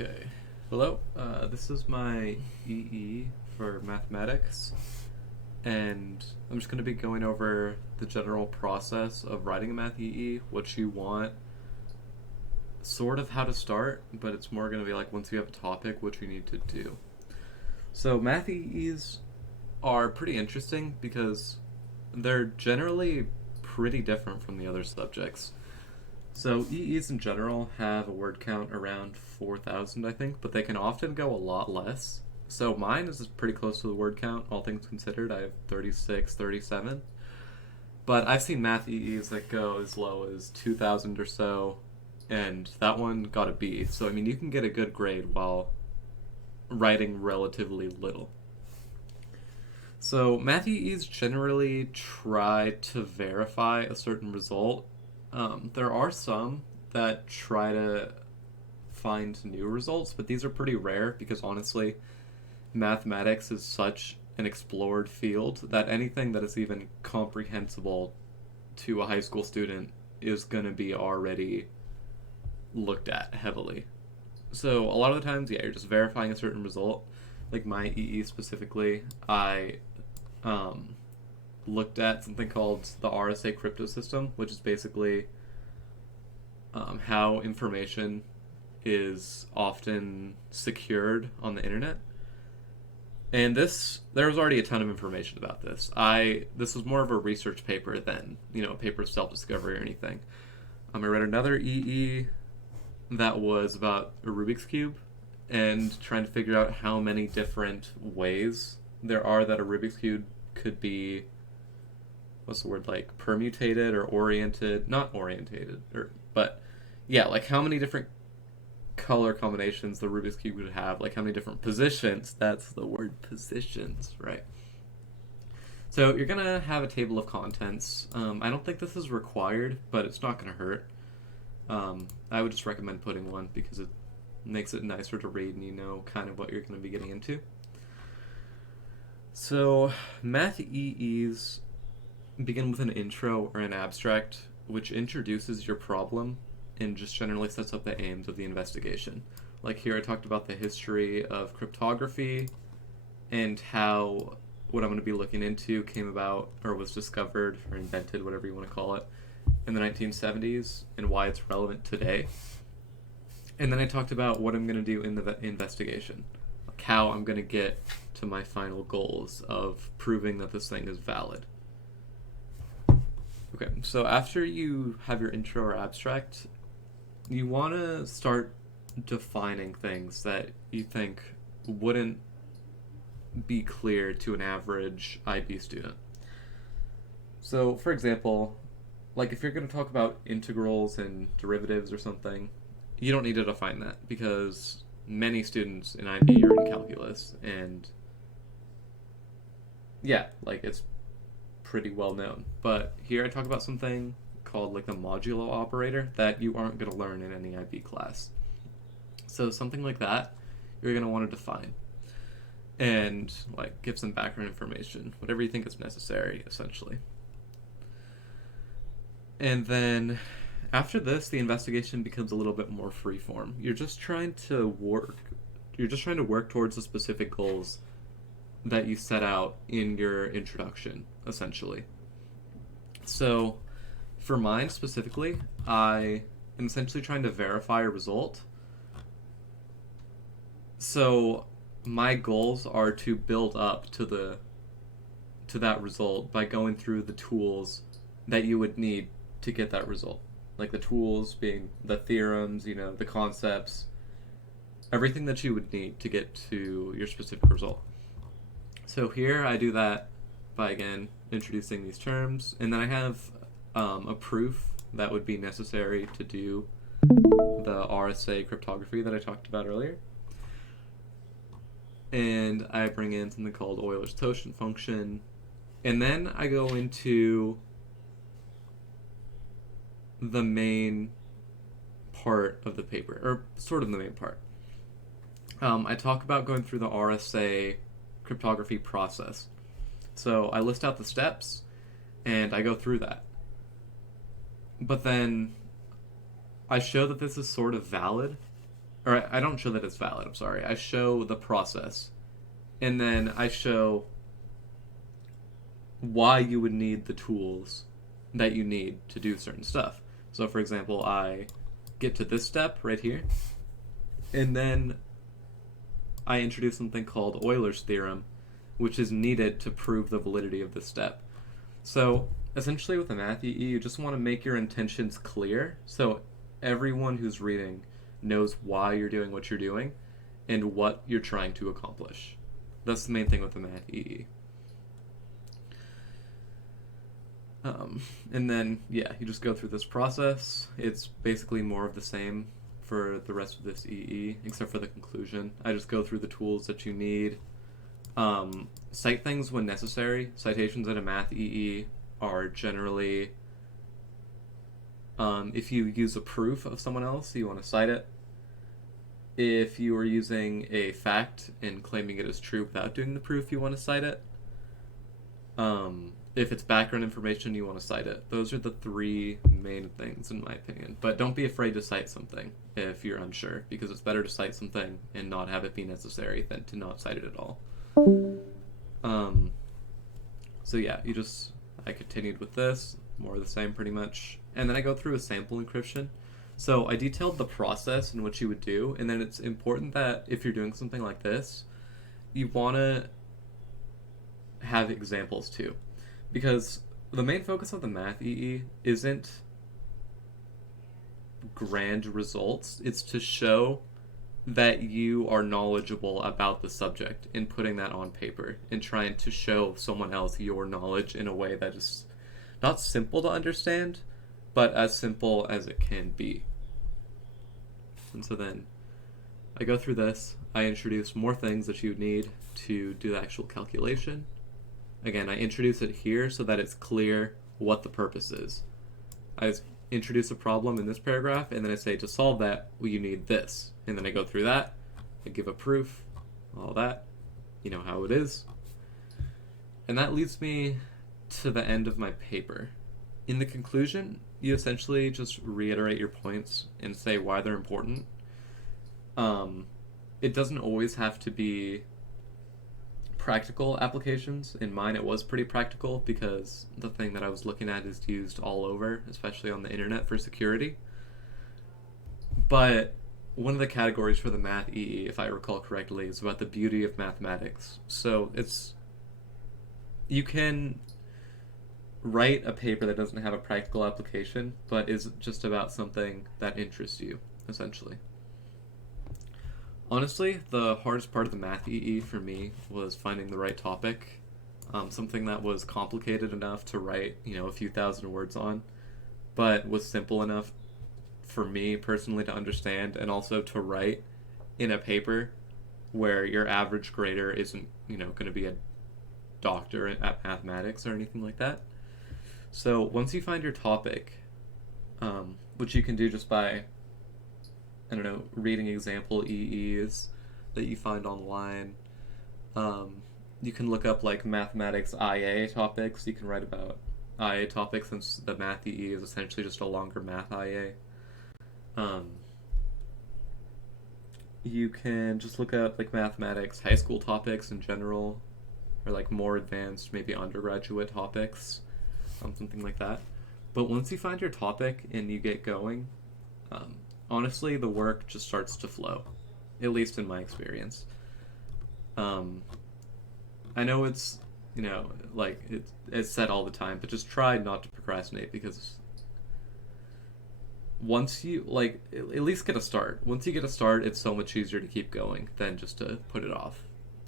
Okay. Hello. This is my EE for mathematics, and I'm just going to be going over the general process of writing a math EE, what you want, sort of how to start, but it's more going to be like once you have a topic, what you need to do. So, math EEs are pretty interesting because they're generally pretty different from the other subjects. So EEs in general have a word count around 4,000, I think, but they can often go a lot less. So mine is pretty close to the word count, all things considered. I have 36, 37. But I've seen math EEs that go as low as 2,000 or so, and that one got a B. So, I mean, you can get a good grade while writing relatively little. So math EEs generally try to verify a certain result. There are some that try to find new results, but these are pretty rare because honestly, mathematics is such an explored field that anything that is even comprehensible to a high school student is going to be already looked at heavily. So a lot of the times, yeah, you're just verifying a certain result. Like my EE specifically, I looked at something called the RSA crypto system, which is basically how information is often secured on the internet. And there was already a ton of information about this. This was more of a research paper than a paper of self-discovery or anything. I read another EE that was about a Rubik's Cube and trying to figure out how many different ways there are that a Rubik's Cube could be, what's the word, like permutated or oriented, not orientated, but yeah, like how many different color combinations the Rubik's Cube would have, like how many different positions, that's the word, positions, right? So you're going to have a table of contents. I don't think this is required, but it's not going to hurt. I would just recommend putting one because it makes it nicer to read and you know kind of what you're going to be getting into. So math EEs begin with an intro or an abstract which introduces your problem and just generally sets up the aims of the investigation. Like here I talked about the history of cryptography and how what I'm going to be looking into came about or was discovered or invented, whatever you want to call it, in the 1970s and why it's relevant today. And then I talked about what I'm going to do in the investigation, like how I'm going to get to my final goals of proving that this thing is valid. Okay, so after you have your intro or abstract, you want to start defining things that you think wouldn't be clear to an average IB student. So, for example, like if you're going to talk about integrals and derivatives or something, you don't need to define that because many students in IB are in calculus, and yeah, like it's pretty well known. But here I talk about something called like the modulo operator that you aren't going to learn in any IB class. So something like that you're going to want to define and like give some background information, whatever you think is necessary, essentially. And then after this, the investigation becomes a little bit more freeform. You're just trying to work towards the specific goals that you set out in your introduction, essentially. So for mine specifically, I am essentially trying to verify a result. So my goals are to build up to that result by going through the tools that you would need to get that result. Like the tools being the theorems, the concepts, everything that you would need to get to your specific result. So here I do that by, again, introducing these terms, and then I have a proof that would be necessary to do the RSA cryptography that I talked about earlier. And I bring in something called Euler's totient function, and then I go into the main part of the paper, or sort of the main part. I talk about going through the RSA cryptography process. So I list out the steps, and I go through that. But then I show that this is sort of valid or I don't show that it's valid, I'm sorry. I show the process. And then I show why you would need the tools that you need to do certain stuff. So, for example, I get to this step right here, and then I introduce something called Euler's theorem, which is needed to prove the validity of this step. So, essentially, with a math EE, you just want to make your intentions clear, so everyone who's reading knows why you're doing what you're doing and what you're trying to accomplish. That's the main thing with the math EE. And then, yeah, you just go through this process. It's basically more of the same for the rest of this EE, except for the conclusion. I just go through the tools that you need. Cite things when necessary. Citations in a math EE are generally, if you use a proof of someone else, you want to cite it. If you are using a fact and claiming it as true without doing the proof, you want to cite it. If it's background information, you want to cite it. Those are the three main things, in my opinion. But don't be afraid to cite something if you're unsure, because it's better to cite something and not have it be necessary than to not cite it at all. So yeah, I continued with this, more of the same pretty much. And then I go through a sample encryption. So I detailed the process in which you would do, and then it's important that if you're doing something like this, you want to have examples too. Because the main focus of the math EE isn't grand results, it's to show that you are knowledgeable about the subject and putting that on paper and trying to show someone else your knowledge in a way that is not simple to understand, but as simple as it can be. And so then I go through this, I introduce more things that you need to do the actual calculation. Again, I introduce it here so that it's clear what the purpose is. I introduce a problem in this paragraph, and then I say to solve that, well, you need this. And then I go through that, I give a proof, all that, you know how it is. And that leads me to the end of my paper. In the conclusion, you essentially just reiterate your points and say why they're important. It doesn't always have to be practical applications. In mine, it was pretty practical because the thing that I was looking at is used all over, especially on the internet for security. But one of the categories for the math EE, if I recall correctly, is about the beauty of mathematics. So you can write a paper that doesn't have a practical application, but is just about something that interests you, essentially. Honestly, the hardest part of the math EE for me was finding the right topic. Something that was complicated enough to write, a few thousand words on, but was simple enough for me personally to understand, and also to write in a paper where your average grader isn't, going to be a doctor at mathematics or anything like that. So once you find your topic, which you can do just by, reading example EEs that you find online. You can look up like mathematics IA topics. You can write about IA topics since the math EE is essentially just a longer math IA. You can just look up like mathematics high school topics in general, or like more advanced, maybe undergraduate topics, something like that. But once you find your topic and you get going, honestly, the work just starts to flow, at least in my experience. I know it's, it's said all the time, but just try not to procrastinate, because once you, at least get a start. Once you get a start, it's so much easier to keep going than just to put it off.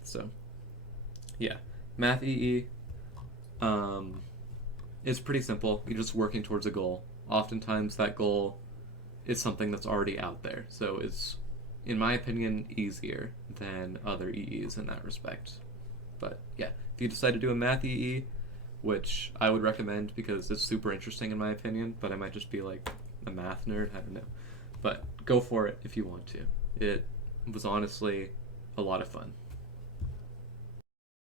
So, yeah. Math EE is pretty simple. You're just working towards a goal. Oftentimes that goal is something that's already out there. So it's, in my opinion, easier than other EEs in that respect. But yeah, if you decide to do a math EE, which I would recommend because it's super interesting in my opinion, but I might just be like a math nerd, I don't know. But go for it if you want to. It was honestly a lot of fun.